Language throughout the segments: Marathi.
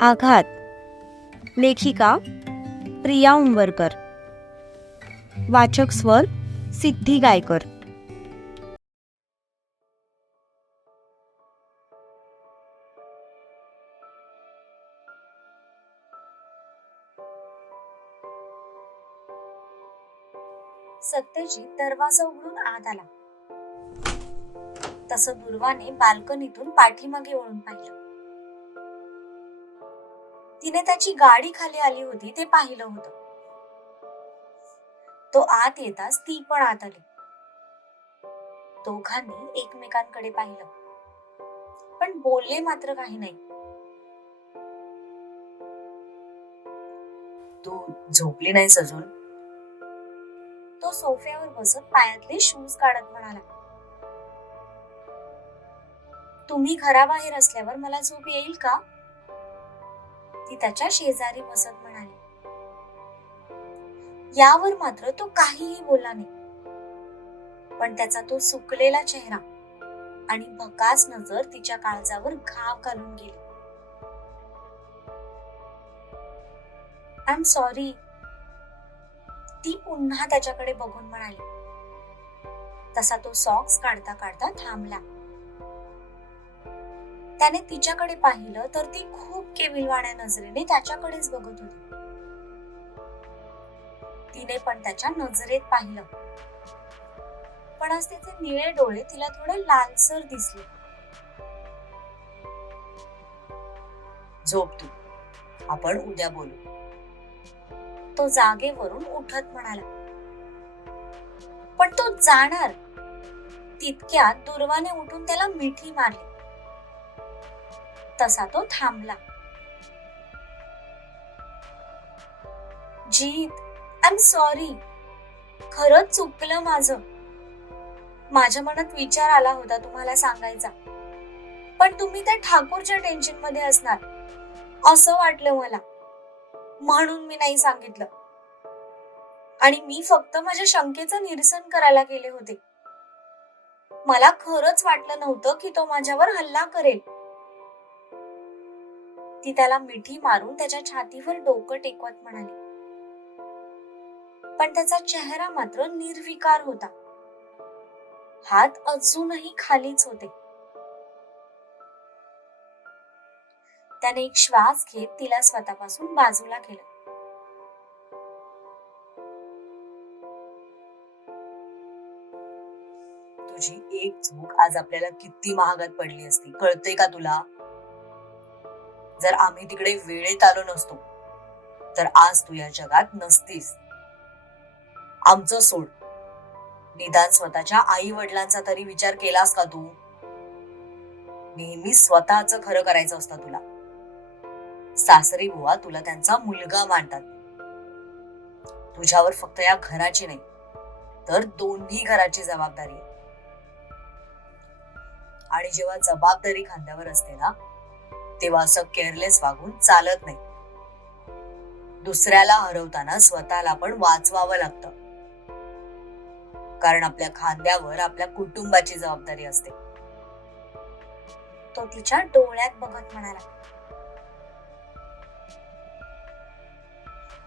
आघात. लेखिका प्रिया उंबरकर. वाचक स्वर सिद्धी गायकर. सत्यजीत दरवाजा उघडून आत आला. तसं दुर्वाने बाल्कनीतून पाठीमागे वळून पाहिलं. तिने त्याची गाडी खाली आली होती ते पाहिलं होतं. तो आत येताच ती पण आत आली. दोघांनी एकमेकांकडे पाहिलं. पण बोलले मात्र काही नाही. तू झोपली नाहीस अजून? तो सोफ्यावर बसत पायातले शूज काढत म्हणाला. तुम्ही घराबाहेर असल्यावर मला झोप येईल का? ती त्याच्या शेजारी बसत म्हणाली. यावर मात्र तो काहीही बोलला नाही. पण त्याचा तो सुकलेला चेहरा आणि भकास नजर तिच्या काळजावर घाव घालून गेली. आय एम सॉरी ती पुन्हा त्याच्याकडे बघून म्हणाली. तसा तो सॉक्स काढता काढता थांबला. त्याने तिच्याकडे पाहिलं तर ती खूप केविलवाण्या नजरेने त्याच्याकडेच बघत होती. तिने पण त्याच्या नजरेत पाहिलं. पण आज तिचे निळे डोळे तिला थोडे लालसर दिसले. झोप तू. आपण उद्या बोलू. तो जागेवरून उठत म्हणाला. पण तो जाणार. तितक्यात दुर्वाने उठून त्याला मिठी मारली. तसा तो थांबला. जीत आय एम सॉरी खरंच चुकलं माझं. माझ्या मनात विचार आला होता तुम्हाला सांगायचा. पण तुम्ही त्या ठाकूरच्या टेन्शनमध्ये असणार. असं वाटलं मला. म्हणून मी नाही सांगितलं. आणि मी फक्त माझ्या शंकेचं निरसन करायला गेले होते. मला खरंच वाटलं नव्हतं की तो माझ्यावर हल्ला करेल. ती त्याला मिठी मारून त्याच्या छातीवर डोकं टेकवत म्हणाली. पण त्याचा चेहरा मात्र निर्विकार होता. हात अजूनही खालीच होते. त्याने एक श्वास घेत तिला स्वतःपासून बाजूला केलं. तुझी एक चूक आज आपल्याला किती महागात पडली असती. कळते का तुला? जर आम्ही तिकडे वेळेत आलो नसतो तर आज तू या जगात नसतीस. आमचं सोड. निदान स्वतःच्या आई वडिलांचा तरी विचार केलास का तू? नेहमी स्वतःच खरं करायचं असतं तुला. सासरी बुवा तुला त्यांचा मुलगा मानतात. तुझ्यावर फक्त या घराची नाही तर दोन्ही घराची जबाबदारी. आणि जेव्हा जबाबदारी खांद्यावर असते ना तेव्हा असं केअरलेस वागून चालत नाही. दुसऱ्याला हरवताना स्वतःला पण वाचवावं लागतं. कारण आपल्या खांद्यावर आपल्या कुटुंबाची जबाबदारी असते. तो तिच्या डोळ्यात बघत म्हणाला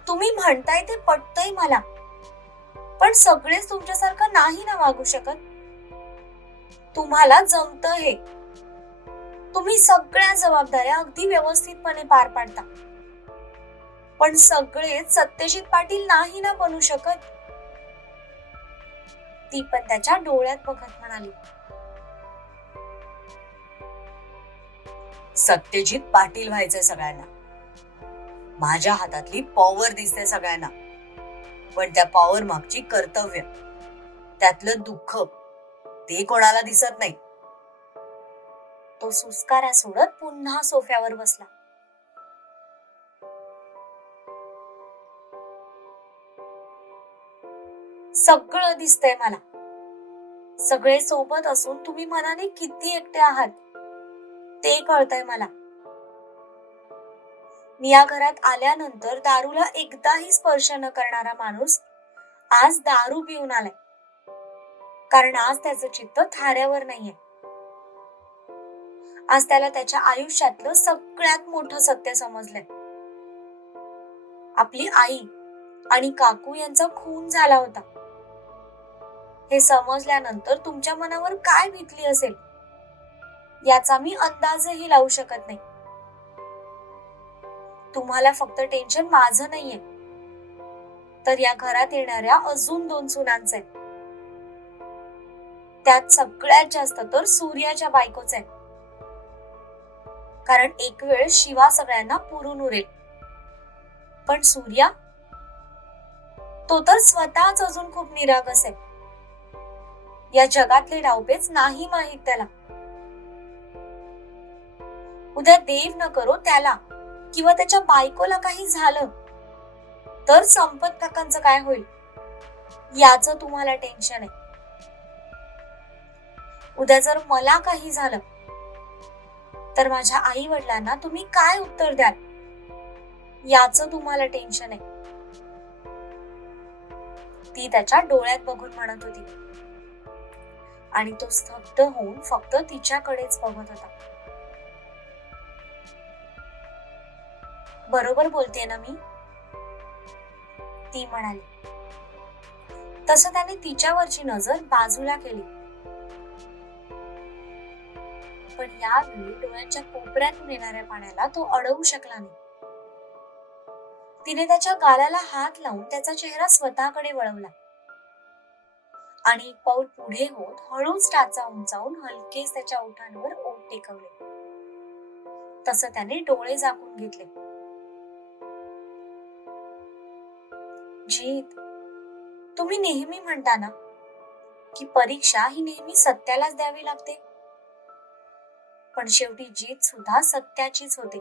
तुम्ही म्हणताय ते पटतय मला पण सगळेच तुमच्यासारखं नाही ना वागू शकत. तुम्हाला जमत हे. तुम्ही सगळ्या जबाबदाऱ्या अगदी व्यवस्थितपणे पार पाडता. पण सगळेच सत्यजित पाटील नाही ना बनू शकत? ती पण त्याच्या डोळ्यात बघत म्हणाली. सत्यजित पाटील व्हायचंय सगळ्यांना. माझ्या हातातली पॉवर दिसते सगळ्यांना. पण त्या पॉवर मागची कर्तव्य. त्यातलं दुःख ते कोणाला दिसत नाही. तो सुस्कारा सोडत पुन्हा सोफ्यावर बसला. सगळं दिसतंय मला. सगळे सोबत असून तुम्ही मनाने किती एकटे आहात? ते कळतंय मला. मी या घरात आल्यानंतर दारूला एकदाही स्पर्श न करणारा माणूस आज दारू पिऊन आलाय. कारण आज त्याचं चित्त थाऱ्यावर नाहीये. आज त्याला त्याच्या आयुष्यातलं सगळ्यात मोठं सत्य समजलंय. आपली आई आणि काकू यांचा खून झाला होता. हे समजल्यानंतर तुमच्या मनावर काय भीतली असेल? याचा मी अंदाजही लावू शकत नाही. तुम्हाला फक्त टेन्शन माझं नाहीये. तर या घरात येणाऱ्या अजून दोन सुनांचं आहे. त्यात सगळ्यात जास्त तर सूर्याच्या बायकोच आहे. कारण एक वेळ शिवा सगळ्यांना पुरून उरेल. पण सूर्या? तो तर स्वतःच अजून खूप निरागस आहे. या जगातले डावपेच नाही माहीत त्याला. उद्या देव न करो त्याला किंवा त्याच्या बायकोला काही झालं तर संपत काकांचं काय होईल? याच तुम्हाला टेन्शन आहे. उद्या जर मला काही झालं तर माझ्या आई वडिलांना तुम्ही काय उत्तर द्याल? याच तुम्हाला टेन्शन आहे. ती त्याच्या डोळ्यात बघून म्हणत होती. आणि तो स्तब्ध होऊन फक्त तिच्याकडेच बघत होता. बरोबर बोलते ना मी? ती म्हणाली. तसं त्याने तिच्यावरची नजर बाजूला केली. पण यावेळी डोळ्यांच्या कोपऱ्यातून येणाऱ्या पाण्याला तो अडवू शकला नाही. तिने त्याच्या गालाला हात लावून त्याचा चेहरा स्वतःकडे वळवला. आणि एक पाऊल पुढे होत हळूच टाचा उंचावून हलकेच त्याच्या ओठांवर ओठ टेकवले. तसं त्याने डोळे झाकून घेतले. जीत तुम्ही नेहमी म्हणता ना की परीक्षा ही नेहमी सत्यालाच द्यावी लागते? पण शेवटी जीत सुद्धा सत्याचीच होते.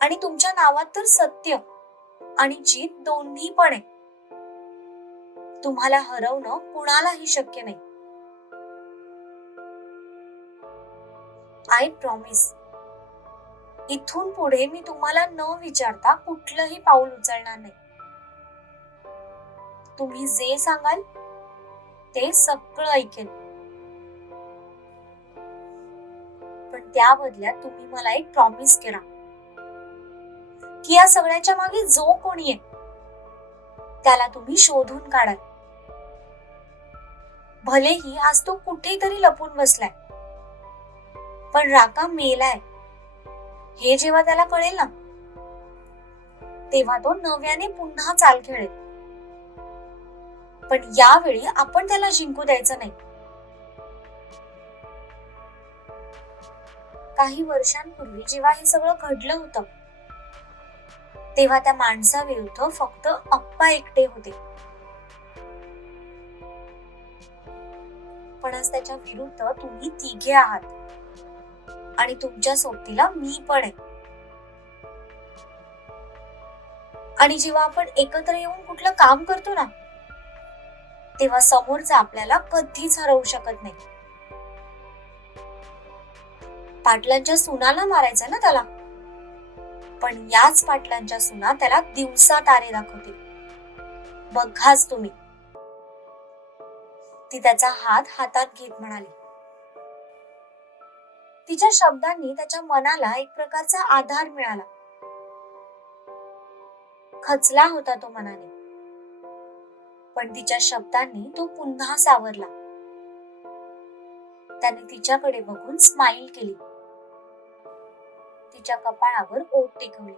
आणि तुमच्या नावात तर सत्य आणि जीत दोन्ही पण आहे. तुम्हाला हरवणं कुणालाही शक्य नाही. आय प्रॉमिस इथून पुढे मी तुम्हाला न विचारता कुठलंही पाऊल उचलणार नाही. तुम्ही जे सांगाल ते सगळं ऐकेल त्या बदल्यात तुम्ही मला एक प्रॉमिस करा. की या सगळ्याच्या मागे जो कोणी आहे त्याला तुम्ही शोधून काढाल भलेही आज तो कुठेतरी लपून बसलाय पण राका मेलाय. हे जेव्हा त्याला कळेल ना तेव्हा तो नव्याने पुन्हा चाल खेळेल. पण यावेळी आपण त्याला जिंकू द्यायचं नाही. काही वर्षांपूर्वी जेव्हा हे सगळं घडलं होतं तेव्हा त्या माणसाविरुद्ध फक्त अप्पा एकटे होते. पण आज त्याच्या विरुद्ध तुम्ही तिघे आहात आणि तुमच्या सोबतीला मी पण आहे. आणि जेव्हा आपण एकत्र येऊन कुठलं काम करतो ना तेव्हा समोरचा आपल्याला कधीच हरवू शकत नाही. पाटलांच्या सुनाला मारायचं ना त्याला? पण याच पाटलांच्या सुना त्याला दिवसा तारे दाखवतील. बघाच तुम्ही. ती त्याचा हात हातात घेत म्हणाली. तिच्या शब्दांनी त्याच्या मनाला एक प्रकारचा आधार मिळाला. खचला होता तो मनाने. पण तिच्या शब्दांनी तो पुन्हा सावरला. त्याने तिच्याकडे बघून स्माईल केली. तिच्या कपाळावर ओठ टेकवली.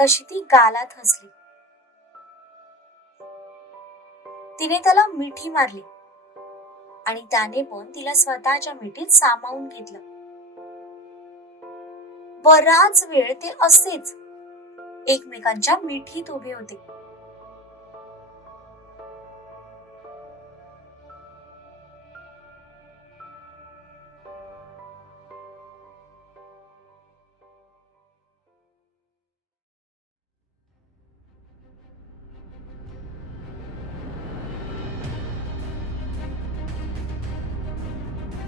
तशी ती गालात हसली. तिने त्याला मिठी मारली आणि त्याने पण तिला स्वतःच्या मिठीत सामावून घेतलं. बराच वेळ ते असेच एकमेकांच्या मिठीत उभे होते.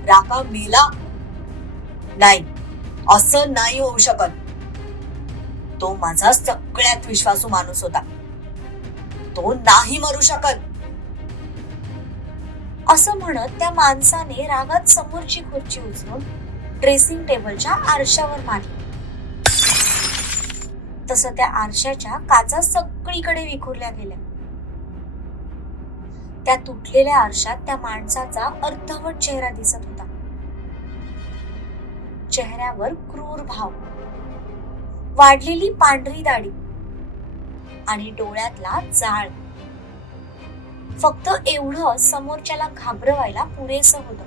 राका मेला नाही. असं नाही होऊ शकत. तो माझा सगळ्यात विश्वासू माणूस होता. तो नाही मरू शकत. असं म्हणत त्या माणसाने रागात समोरची खुर्ची उचलून ड्रेसिंग टेबलच्या आरशावर मारली तसं त्या आरशाच्या काचा सगळीकडे विखुरल्या गेल्या. त्या तुटलेल्या आरशात त्या माणसाचा अर्धवट चेहरा दिसत होता. चेहऱ्यावर क्रूर भाव. वाढलेली पांढरी दाढी. आणि डोळ्यातला जाळ. फक्त एवढं समोरच्याला घाबरवायला पुरेसं होतं.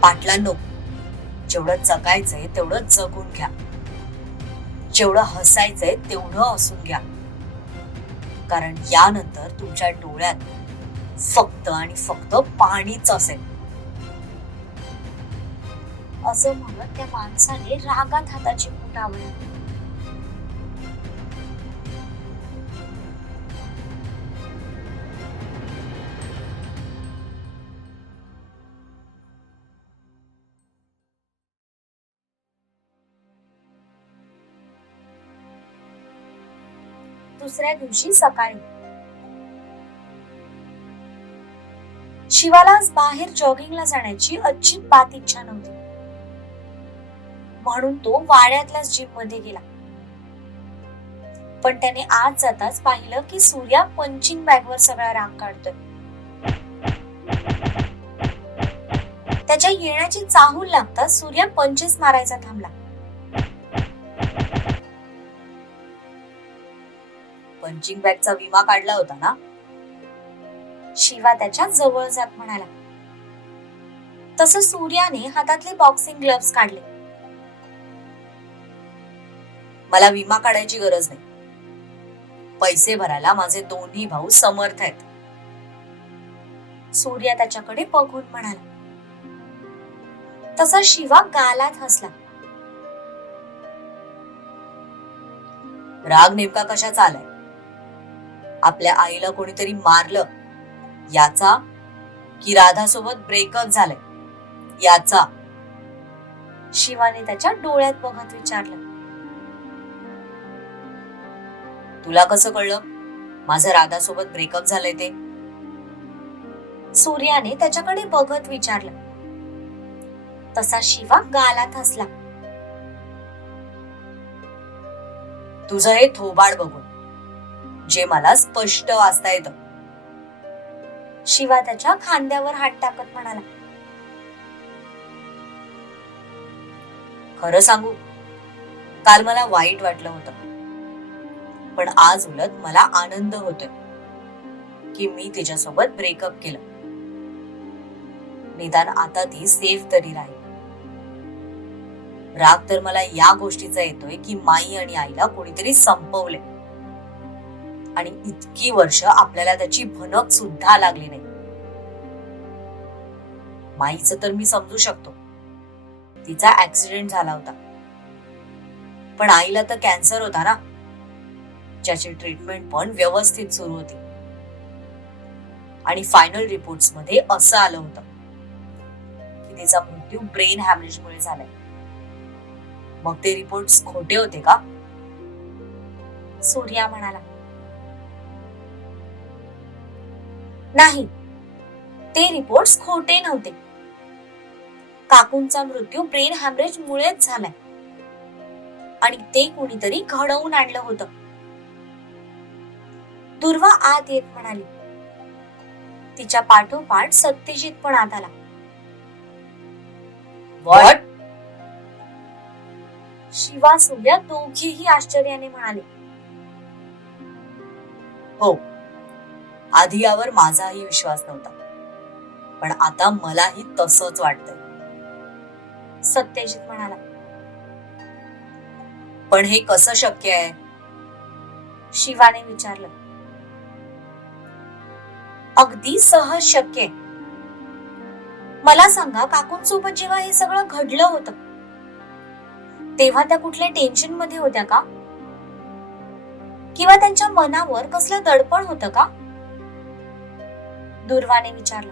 पाटलांनो जेवढं जगायचंय तेवढं जगून घ्या. जेवढं हसायचंय तेवढं हसून घ्या. कारण यानंतर तुमच्या डोळ्यात फक्त आणि फक्त पाणीच असेल. असं म्हणत त्या माणसाने रागात हाताची फुटावली दुसऱ्या दिवशी सकाळी. शिवाला बाहेर जॉगिंगला जाण्याची अजिबात इच्छा नव्हती. म्हणून तो वाड्यातल्याच जिममध्ये गेला. पण त्याने आज जाताच पाहिलं की सूर्या पंचिंग बॅग वर सगळा राग काढतोय. त्याच्या येण्याची चाहूल लागताच सूर्या पंचेस मारायचा थांबला. पंचिंग बॅगचा विमा काढला होता ना? शिवा त्याच्याजवळ जात म्हणाला. तसं सूर्याने हातातले बॉक्सिंग ग्लव्स काढले. मला विमा काढायची गरज नाही. पैसे भरायला माझे दोन्ही भाऊ समर्थ आहेत. सूर्या त्याच्याकडे बघून म्हणाला. तसा शिवा गालात हसला. राग नेमका कशाचा आलाय? आपल्या आईला कोणीतरी मारलं याचा की राधासोबत ब्रेकअप झालाय याचा? शिवाने त्याच्या डोळ्यात बघत विचारलं. तुला कसं कळलं? माझं राधासोबत ब्रेकअप झालंय ते. सूर्याने त्याच्याकडे बघत विचारलं. तसा शिवा गालात हसला. तुझं हे थोबाड बघून जे मला स्पष्ट वाचता येतं. शिवा त्याच्या खांद्यावर हात टाकत म्हणाला. खरं सांगू काल मला वाईट वाटलं होतं. पण आज उलट मला आनंद होतोय की मी तिच्यासोबत ब्रेकअप केलं. निदान आता ती सेफ तरी राहील. राग तर मला या गोष्टीचा येतोय की माई आणि आईला कोणीतरी संपवले आणि इतकी वर्ष आपल्याला त्याची भनक सुद्धा लागली नाही. माईचं तर मी समजू शकतो. तिचा ऍक्सिडेंट झाला होता. पण आईला तर कॅन्सर होता ना. ज्याची ट्रीटमेंट पण व्यवस्थित सुरू होती. आणि फायनल रिपोर्ट्समध्ये असं आलं होतं की तिचा मृत्यू ब्रेन हॅमरेजमुळे झालाय. मग ते रिपोर्ट्स खोटे होते का? सूर्या म्हणाला. नाही ते रिपोर्ट्स खोटे नव्हते. काकूंचा मृत्यू ब्रेन हॅमरेज मुळेच झालाय. आणि ते कुणीतरी घडवून आणलं होतं. दुर्वा आत येत म्हणाली. तिच्या पाठोपाठ सत्यजित पण आत आला. व्हॉट शिवा सूर्या दोघेही आश्चर्याने म्हणाले. हो. आधी यावर माझाही विश्वास नव्हता. पण आता मलाही तसंच वाटतंय. सत्यजित म्हणाला. पण हे कसं शक्य आहे? शिवाने विचारलं. अगदी सहज शक्य आहे. मला सांगा काकूंसोबत जेव्हा हे सगळं घडलं होतं तेव्हा त्या कुठल्या टेन्शनमध्ये होत्या का? किंवा त्यांच्या मनावर कसलं दडपण होतं का? दुर्वाने विचारलं.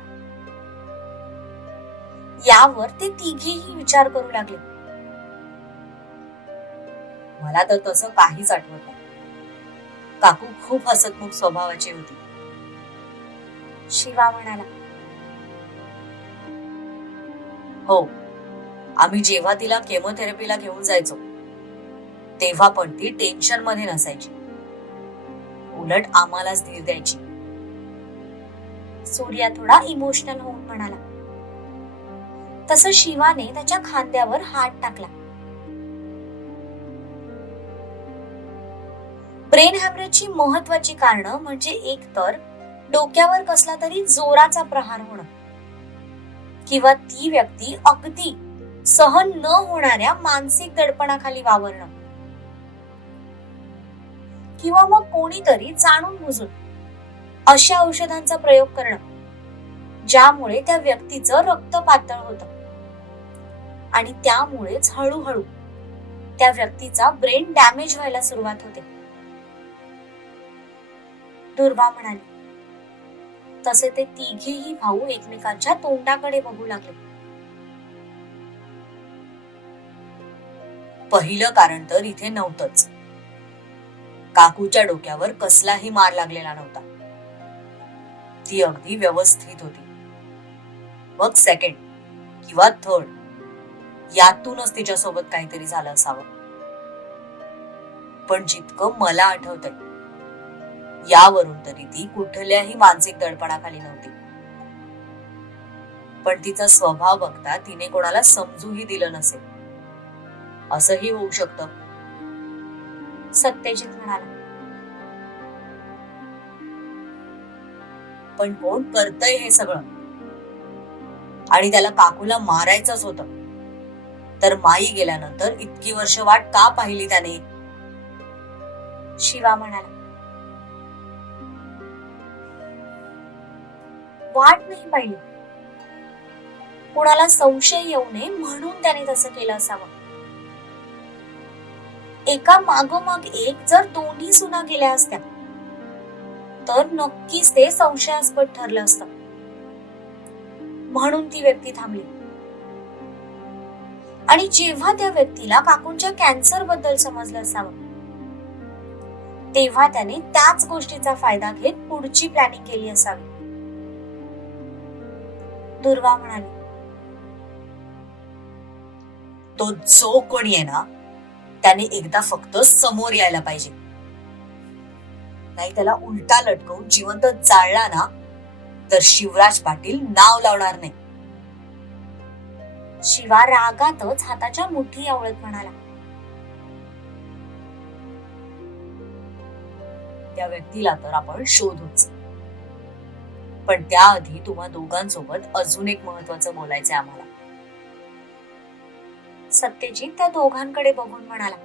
यावर ते तिघेही विचार करू लागले. मला तर तसं काहीच आठवत नाही. काकू खूप हसतमुख स्वभावाची होती. शिवा म्हणाला. हो आम्ही जेव्हा तिला केमोथेरपीला घेऊन जायचो तेव्हा पण ती टेन्शनमध्ये नसायची. उलट आम्हालाच धीर द्यायची. सूर्या थोडा इमोशनल होऊन म्हणाला. तसं शिवाने त्याच्या खांद्यावर हात टाकला. ब्रेन हॅमरेजची महत्वाची कारण म्हणजे एक तर डोक्यावर कसला तरी जोराचा प्रहार होणं. किंवा ती व्यक्ती अगदी सहन न होणाऱ्या मानसिक दडपणाखाली वावरणं. किंवा मग कोणीतरी जाणून बुजून अशा औषधांचा प्रयोग करणं ज्यामुळे त्या व्यक्तीचं रक्त पातळ होतं. आणि त्यामुळेच हळूहळू त्या व्यक्तीचा ब्रेन डॅमेज व्हायला सुरुवात होते. दुर्वा म्हणाली तसे ते तिघेही भाऊ एकमेकांच्या तोंडाकडे बघू लागले. पहिलं कारण तर इथे नव्हतंच. काकूच्या डोक्यावर कसलाही मार लागलेला नव्हता. ती अगदी व्यवस्थित होती. मग सेकंड किंवा थर्ड यातूनच तिच्यासोबत काहीतरी झालं असावं. पण जितकं मला आठवतंय यावरून तरी ती कुठल्याही मानसिक दडपणाखाली नव्हती. पण तिचा स्वभाव बघता तिने कोणाला समजूही दिलं नसेल. असंही होऊ शकतं. सत्यजित म्हणाला. पण कोण करतय हे सगळं? आणि त्याला काकूला मारायचंच होत. तर माई गेल्यानंतर इतकी वर्ष वाट का पाहिली त्याने? शिवा म्हणाला. वाट नाही पाहिली. कुणाला संशय येऊ नये म्हणून त्याने तसं केलं असावं. एका मागोमाग एक जर दोन्ही सुना गेल्या असत्या तर नक्कीच ते संशयास्पद ठरलं असतं. म्हणून ती व्यक्ती थांबली. आणि जेव्हा त्या व्यक्तीला काकूंच्या कॅन्सरबद्दल समजलं असावं तेव्हा त्याने त्याच गोष्टीचा फायदा घेत पुढची प्लॅनिंग केली असावी. दुर्वा म्हणाली. तो जो कोणी आहे ना त्याने एकदा फक्त समोर यायला पाहिजे. नाही त्याला उलटा लटकवून जिवंत जाळला ना तर शिवराज पाटील नाव लावणार नाही. शिवा रागातच हाताच्या मुठी आवळत म्हणाला. त्या व्यक्तीला तर आपण शोधूच. पण त्याआधी तुम्हा दोघांसोबत अजून एक महत्वाचं बोलायचं आम्हाला. सत्यजित त्या दोघांकडे बघून म्हणाला.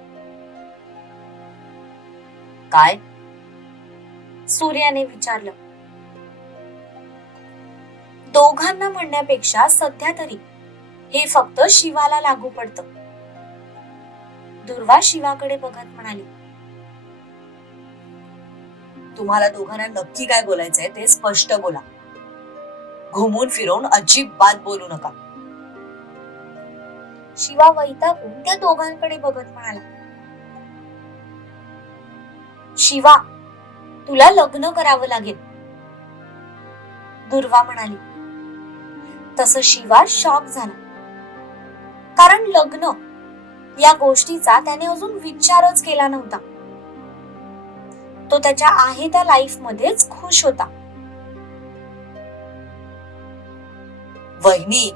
काय? सूर्याने विचारलं. दोघांना म्हणण्यापेक्षा सध्या तरी हे फक्त शिवाला लागू पडतं. दुर्वा शिवाकडे बघत म्हणाली. तुम्हाला दोघांना नक्की काय बोलायचंय ते स्पष्ट बोला. घुमून फिरवून अजिबात बोलू नका. शिवा वैतागून त्या दोघांकडे बघत म्हणाला. शिवा तुला लग्न करावं लागेल. दुर्वा म्हणाली. तस शिवा शॉक झाला. कारण लग्न या गोष्टीचा त्याने अजून विचारच केला नव्हता. तो त्याच्या आहे त्या लाईफ मध्येच खुश होता. वहिनी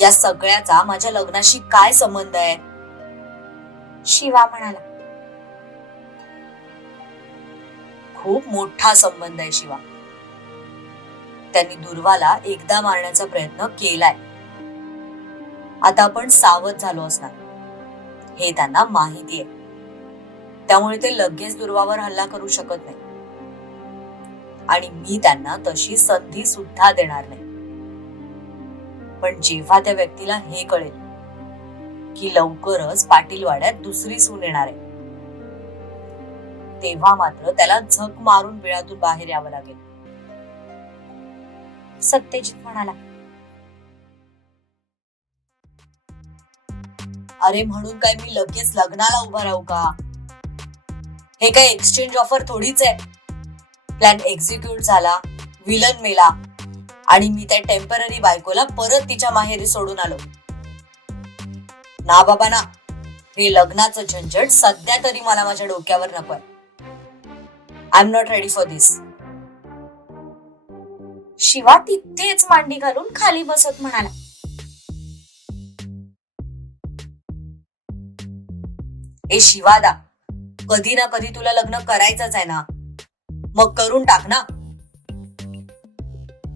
या सगळ्याचा माझ्या लग्नाशी काय संबंध आहे? शिवा म्हणाला. खूप मोठा संबंध आहे शिवा. त्यांनी दुर्वाला एकदा मारण्याचा प्रयत्न केलाय. आता आपण सावध झालो असणार. हे त्यांना माहिती आहे. त्यामुळे ते लगेच दुर्वावर हल्ला करू शकत नाही. आणि मी त्यांना तशी संधी सुद्धा देणार नाही. पण जेव्हा त्या व्यक्तीला हे कळेल की लवकरच पाटीलवाड्यात दुसरी सून येणार आहे तेव्हा मात्र त्याला झक मारून बिळातून बाहेर यावं लागेल. सत्यजित म्हणाला अरे म्हणून काय मी लगेच लग्नाला उभा राहू का? हे काय एक्सचेंज ऑफर थोडीच आहे. प्लॅन एक्झिक्यूट झाला विलन मेला आणि मी त्या टेंपररी बायकोला परत तिच्या माहेरी सोडून आलो. ना बाबा ना हे लग्नाचं झंझट सध्या तरी मला माझ्या डोक्यावर नकोय. I am not ready for this Shiva तिथेच मांडी घालून खाली बसत म्हणाला. ए शिवादा कधी ना कधी तुला लग्न करायचंच आहे ना. मग करून टाक ना.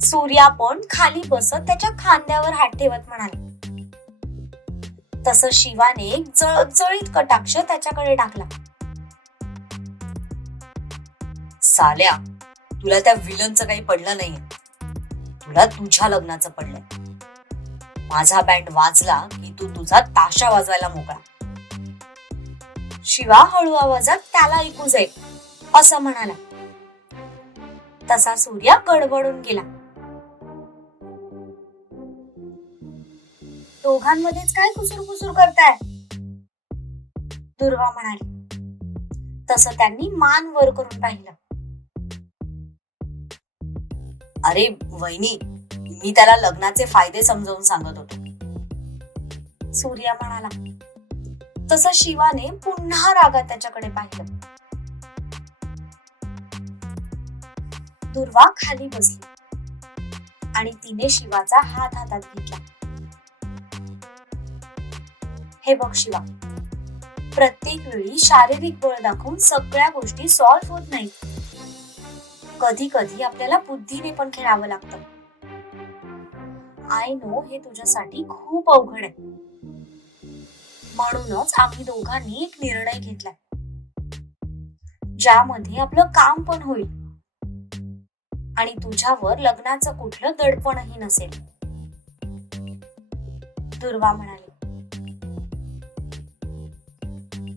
सूर्या पण खाली बसत त्याच्या खांद्यावर हात ठेवत म्हणाले. तस शिवाने एक जळजळीत कटाक्ष त्याच्याकडे टाकला. साल्या तुला त्या विलनचं काही पडलं नाहीये. तुला तुझ्या लग्नाचं पडलंय. माझा बँड वाजला की तू तुझा ताशा वाजवायला मोकळा. शिवा हळू आवाजात त्याला ऐकू जाईल. असं म्हणाला. तसा सूर्या गडबडून गेला. दोघांमध्येच काय कुसूर कुसूर करताय? दुर्वा म्हणाली. तसं त्यांनी मान वर करून पाहिलं. अरे वहिनी मी त्याला लग्नाचे फायदे समजावून सांगत होतो. सूर्या म्हणाला. तसं शिवाने पुन्हा रागात त्याच्याकडे पाहिलं. दुर्वा खाली बसली. आणि तिने शिवाचा हात हातात घेतला. हे बघ शिवा प्रत्येक वेळी शारीरिक बळ दाखवून सगळ्या गोष्टी सॉल्व्ह होत नाही कधी कधी आपल्याला बुद्धीने पण खेळावं लागतं. आय नो हे तुझ्यासाठी खूप अवघड आहे. म्हणूनच आम्ही दोघांनी एक निर्णय घेतलाय. ज्यामध्ये आपलं काम पण होईल. आणि तुझ्यावर लग्नाचं कुठलं दडपणही नसेल. दुर्वा म्हणाली.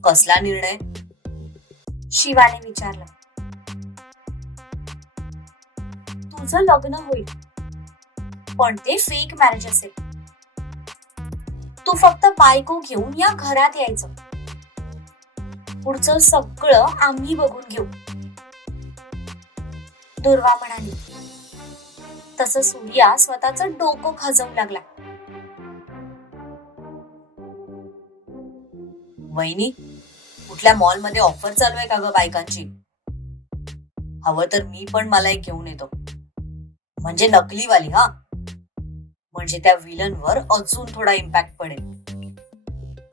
कसला निर्णय? शिवाने विचारलं. तुझं लग्न होईल. पण ते फेक मॅरेज असेल. तू फक्त बायको घेऊन या घरात यायचं. पुढचं सगळं आम्ही बघून घेऊ. दुर्वा म्हणाली. तस सूर्या स्वतःच डोकं खजवू लागला. वहिनी कुठल्या मॉलमध्ये ऑफर चालू आहे का ग बायकांची? हवं तर मी पण मला एक घेऊन येतो. म्हणजे नकलीवाली हा? म्हणजे त्या विलनवर अजून थोडा इम्पॅक्ट पडेल.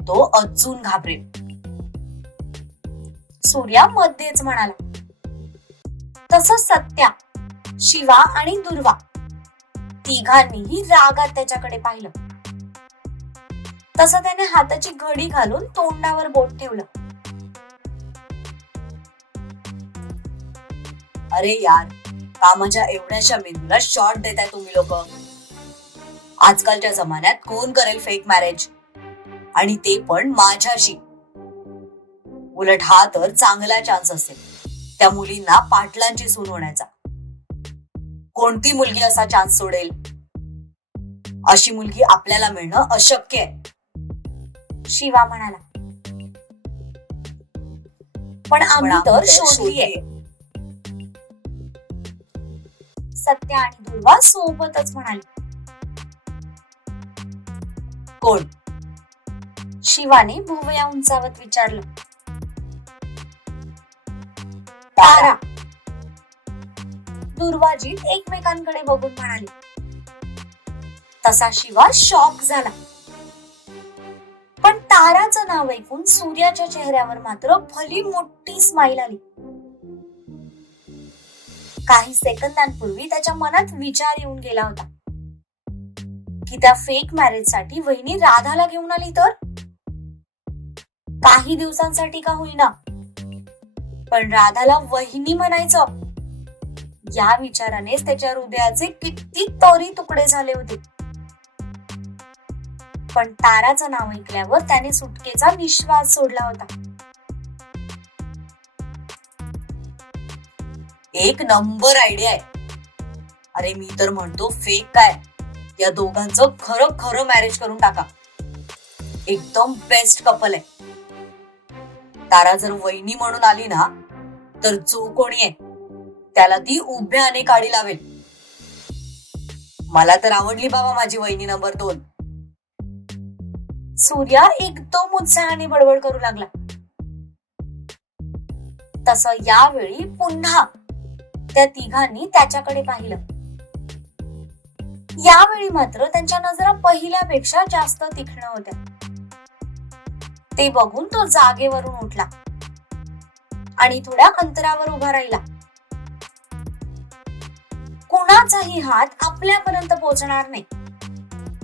तो अजून घाबरेल. सूर्या मध्येच म्हणाला तसंच सत्या शिवा आणि दुर्वा तिघांनीही रागात त्याच्याकडे पाहिलं. तसं त्याने हाताची घडी घालून तोंडावर बोट ठेवलं. अरे यार कामाच्या एवढ्याशा मेंदूला शॉर्ट देताय तुम्ही लोक? आजकालच्या जमान्यात कोण करेल फेक मॅरेज आणि ते पण माझ्याशी. उलट हा तर चांगला चान्स असेल. त्या मुलींना पाटलांची सून होण्याचा. कोणती मुलगी असा चान्स सोडेल? अशी मुलगी आपल्याला मिळणं अशक्य आहे. शिवा म्हणाला. पण आम्ही तर शोधलीये. सत्या आणि दुर्वा सोबतच म्हणाले. कोण? शिवाने भुवया उंचावत विचारलं. तारा. दुर्वाजीत एकमेकांकडे बघून म्हणाले. तसा शिवा शॉक झाला. पण ताराचं नाव ऐकून सूर्याच्या चेहऱ्यावर मात्र भली मोठी स्माईल आली. काही सेकंदांपूर्वी त्याच्या मनात विचार येऊन गेला होता. की त्या फेक मॅरेजसाठी वहिनी राधाला घेऊन आली तर? काही दिवसांसाठी का होईना. पण राधाला वहिनी म्हणायचं. या विचारानेच त्याच्या हृदयाचे किती तरी तुकडे झाले होते. पण ताराचं नाव ऐकल्यावर त्याने सुटकेचा विश्वास सोडला होता. एक नंबर आयडिया आहे. अरे मी तर म्हणतो फेक काय? या दोघांचं खरं खरं मॅरेज करून टाका. एकदम बेस्ट कपल आहे. तारा जर वहिनी म्हणून आली ना तर जो कोणी आहे त्याला ती उभ्याने काढी लावेल. मला तर आवडली बाबा माझी वहिनी नंबर दोन. सूर्या एकदम उत्साहाने बडबड करू लागला. तसं यावेळी पुन्हा त्या तिघांनी त्याच्याकडे पाहिलं. यावेळी मात्र त्यांच्या नजरा पहिल्यापेक्षा जास्त तीक्ष्ण होत्या. ते बघून तो जागेवरून उठला. आणि थोड्या अंतरावर उभा राहिला. कुणाचाही हात आपल्यापर्यंत पोहोचणार नाही.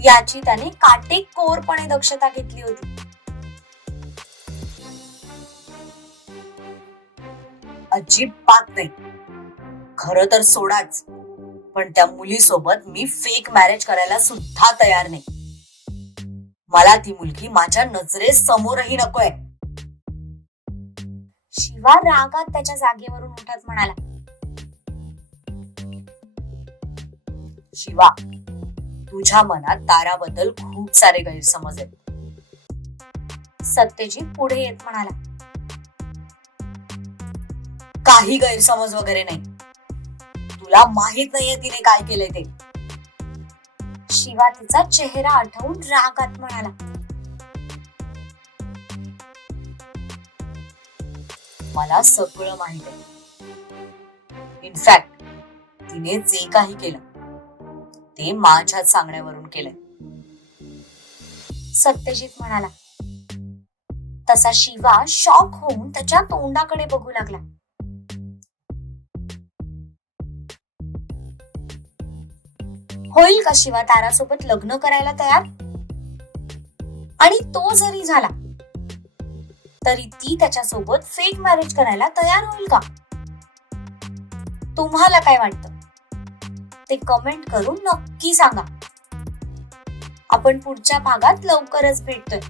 याची त्याने काटेकोरपणे दक्षता घेतली होती. अजिबात नाही. खरं तर सोडाच. पण त्या मुलीसोबत मी फेक मॅरेज करायला सुद्धा तयार नाही. मला ती मुलगी माझ्या नजरे समोरही नकोय. शिवा रागात त्याच्या जागेवरून उठत म्हणाला. शिवा तुझ्या मनात ताराबद्दल खूप सारे गैरसमज आहेत. सत्यजीत पुढे येत म्हणाला. काही गैरसमज वगैरे नाही. तुला माहीत नाहीये तिने काय केलंय ते. शिवा तिचा चेहरा आठवून रागात म्हणाला. मला सगळं माहीत आहे इनफॅक्ट तिने जे काही केलं ते माझ्याच सांगण्यावरून केलंय. सत्यजित म्हणाला. तसा शिवा शॉक होऊन त्याच्या तोंडाकडे बघू लागला. होईल का शिवा तारासोबत लग्न करायला तयार? आणि तो जरी झाला तरी ती त्याच्यासोबत फेक मॅरेज करायला तयार होईल का? तुम्हाला काय वाटतं? ते कमेंट करून नक्की सांगा. आपण पुढच्या भागात लवकरच भेटतोय.